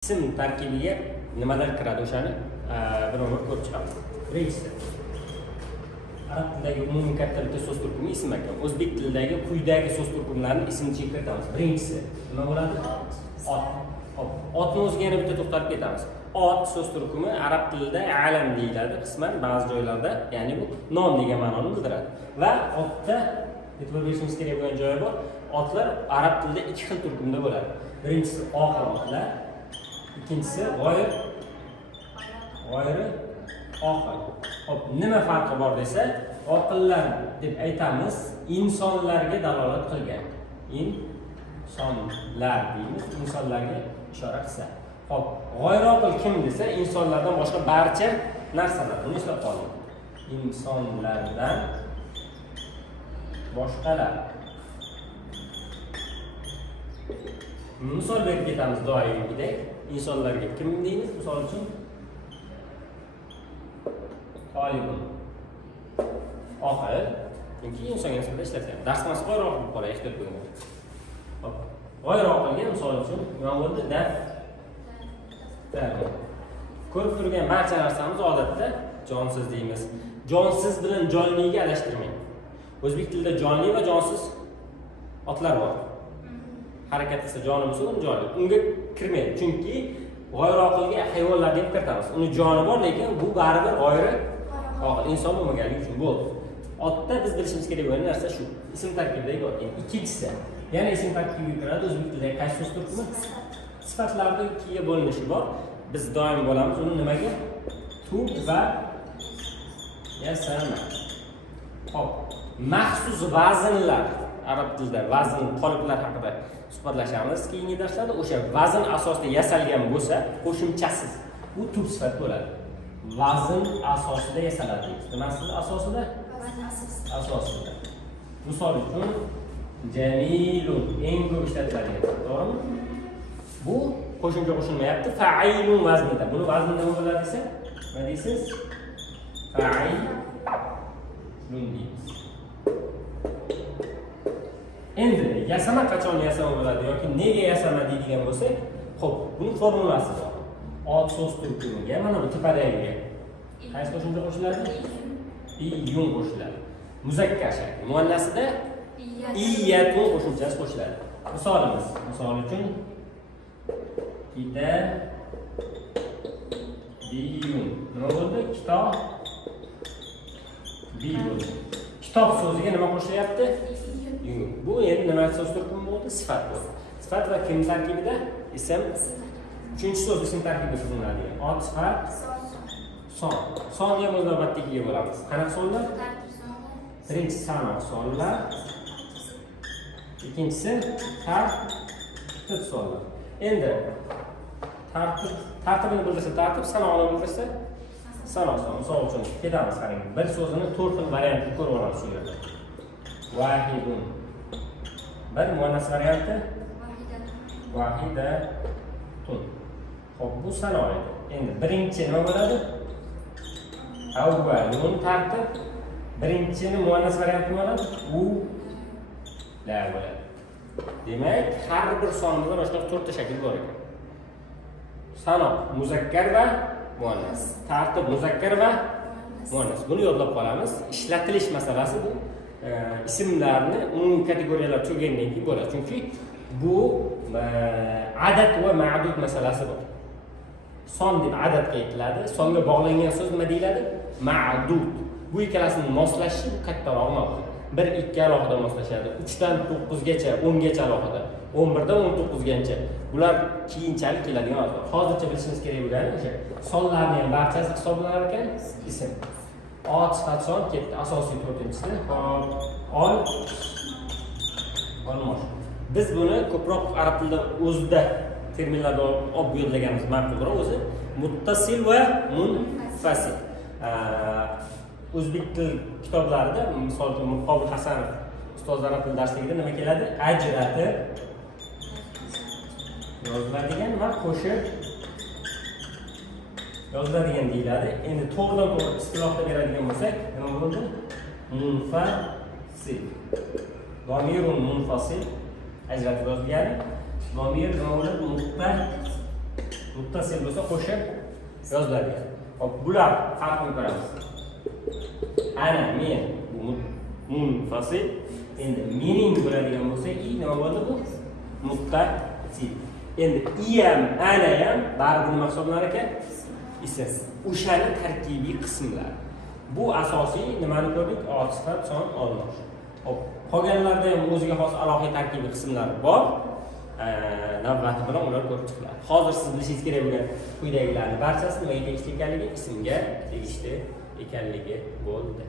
Ism tarkibiga nimalar kiradi o'shani birma-bir ko'rib chiqamiz. Birinchisi arab tilidagi umumiy katta bitta so'z turkumi ism ekan. O'zbek tilidagi quyidagi so'z turkumlarini ism ichiga kiritamiz. Birinchisi nima bo'ladi? Ot. Hop. Otni o'ziga yana bitta to'xtalib ketamiz. Ot so'z turkumi arab tilida alam deyiladi, qisman ba'zi joylarda, ya'ni bu nom degan ma'noni bildiradi. Va otda e'tibor berishimiz kerak bo'lgan joyi bor. Otlar arab tilida ikki xil turkumda bo'ladi. Birinchisi oqil otlar, ikkinchisi g'oyri oqil. Hop, nima farqi bor desa, oqillar deb aytamiz, insonlarga dalolat qilgan. Insonlar deymiz, insonlarga ishora qilsa. Hop, g'oyri oqil kim desa, insonlardan boshqa barcha narsalar. Buni eslab qoling. Insonlardan boshqalar. Misol berib ketamiz doimgidek. İnsanlarga kim deymiz? Misol uchun Tolibun. Oqil, chunki insonga nisbatan ishlatilgan. Darsimiz g'oyri oqil bo'lib qoladi, ehtiyot bo'ling. Hop. G'oyri oqilga misol uchun nima bo'ldi? Daftar. Ko'rib turgan barcha narsamiz odatda jonsiz deymiz. Jonsiz bilan jonliga adashtirmang. O'zbek tilida jonli va jonsiz otlar bor. Harakat qilsa joni bo'lsa, uni joni. Unga kirmaydi. Chunki g'oyri oqilga hayvonlar deb kiritamiz. Uni joni bor, lekin bu baribir g'oyri oqil, inson bo'lmaganligi uchun bo'ldi. Otda biz bilishimiz kerak bo'lgan narsa shu. Ism tarkibidagi ot. Ikkinchisi, yana ism tarkibiga kiradi. O'zbek tilidagi qaysi so'z turkumi? Sifatlarning ikkiga bo'linishi bor. Biz doim bo'lamiz uni nimaga? Tub va yasama. Hop. Maxsus vaznlar, arab tilida vazn qoliplar haqida suhbatlashamiz keyingi darslarda. O'sha vazn asosida yasalgan bo'lsa, qo'shimchasiz u tub sifat bo'ladi. Vazn asosida yasaladi. Nimasi asosida? Vazn asosida. Misol uchun jamilun eng ko'p ishlatiladigan, to'g'rimi? Bu qo'shimcha qo'shilmayapti. Fa'ilun vaznida. Buni vazni nima bo'ladi desa, nima deysiz? Fa'ilun deymiz. Endi yasama qachon yasama bo'ladi yoki nega yasama deydigan bo'lsak, xo'p, buning formulasi bor. Ot so'z turkumiga mana bu tepadagiga qaysi qo'shimcha qo'shiladi? Iyun qo'shiladi. Muzakkar shakli. Muannasida iyatun qo'shimchasi qo'shiladi. Misol uchun kitabiyun. Nima bo'ldi? Kitobiyun. Kitob so'ziga nima qo'shilyapti? Bu endi nima so'z turkumi bo'ldi? Sifat bo'ldi. Sifat va kim tarkibida? Ism. Uchinchi so'z ism tarkibida qilinadi. Ot, sifat, son. Sonni ham o'z navbatdagiga bo'lamiz. Qanaqa sonlar? Birinchisi sanoq sonlar. Ikkinchisi tartib sonlar. Endi tartibini bildirsa tartib, sanoqni bildirsa sanoq son. Misol uchun ketamiz, qarang. Bir so'zini 4 xil variantda ko'rib olamiz shu yerda. Vahidun. Bir muannas varianti vahidatun. Xo'p, bu sanoq edi. Endi birinchi nima bo'ladi? Avvalun tartib. Birinchini muannas varianti bo'ladi. U la bo'ladi. Demak, har bir sonimizda boshqa 4 ta shakl bor ekan. Sanoq muzakkar va muannas. Tartib muzakkar va muannas. Buni yodlab qolamiz. Ishlatilish masalasi bu. Ismlarni umumiy kategoriyalar tugagandan keyin bo'ladi. Chunki bu adad va ma'dud masalasi bor. Son deb adadga aytiladi. Songa bog'langan so'z nima deyiladi? Ma'dud. Bu ikkalasining moslashishi kattaroq mavzu. 1 2 alohida moslashadi. 3 dan 9 gacha, 10 gacha alohida. 11 dan 19 gacha. Bular keyinchalik keladigan mavzu. Hozircha bilishimiz kerak bo'lgani o'sha sonlarning ham barchasi hisoblanar ekan ism. Ot sifat son ketdi. Asosiy 4-inchisi. Hop, olmosh. Biz buni ko'proq arab tilida o'zida terminlarda olib yodlaganimiz ma'qulroq o'zi muttasil va munfasil. O'zbek til kitoblarida, misol uchun Muqobil Hasanov ustozlar arab tili darsligida nima keladi? Ajratib yoziladigan va qo'shib yoziladigan deyiladi. Endi to'g'ridan-to'g'ri istilohda beradigan bo'lsak, nima bo'ldi? Munfasil. Domirun munfasil ajratib yozilgan. Domir nima bo'ladi? muttasil bo'lsa qo'shib yoziladi. Hop, bular farqini ko'ramiz. Ana men bu munfasil. Endi mening bo'ladigan bo'lsa i nima bo'ldi bu? Muttasil. Endi i ham, ana ham baribir nima hisoblanar ekan? Ism. O'shani tarkibiy qismlar. Bu asosiy nimani ko'rdik? Otisifat, son, olmosh. Hop, qolganlarda ham o'ziga xos alohida tarkibiy qismlari bor. Navbati bilan ular ko'rib chiqiladi. Hozir siz bilishingiz kerak bo'lgan quyidagilarning barchasi nimaga tegishli ekanligi, ismga tegishli ekanligi bo'ldi.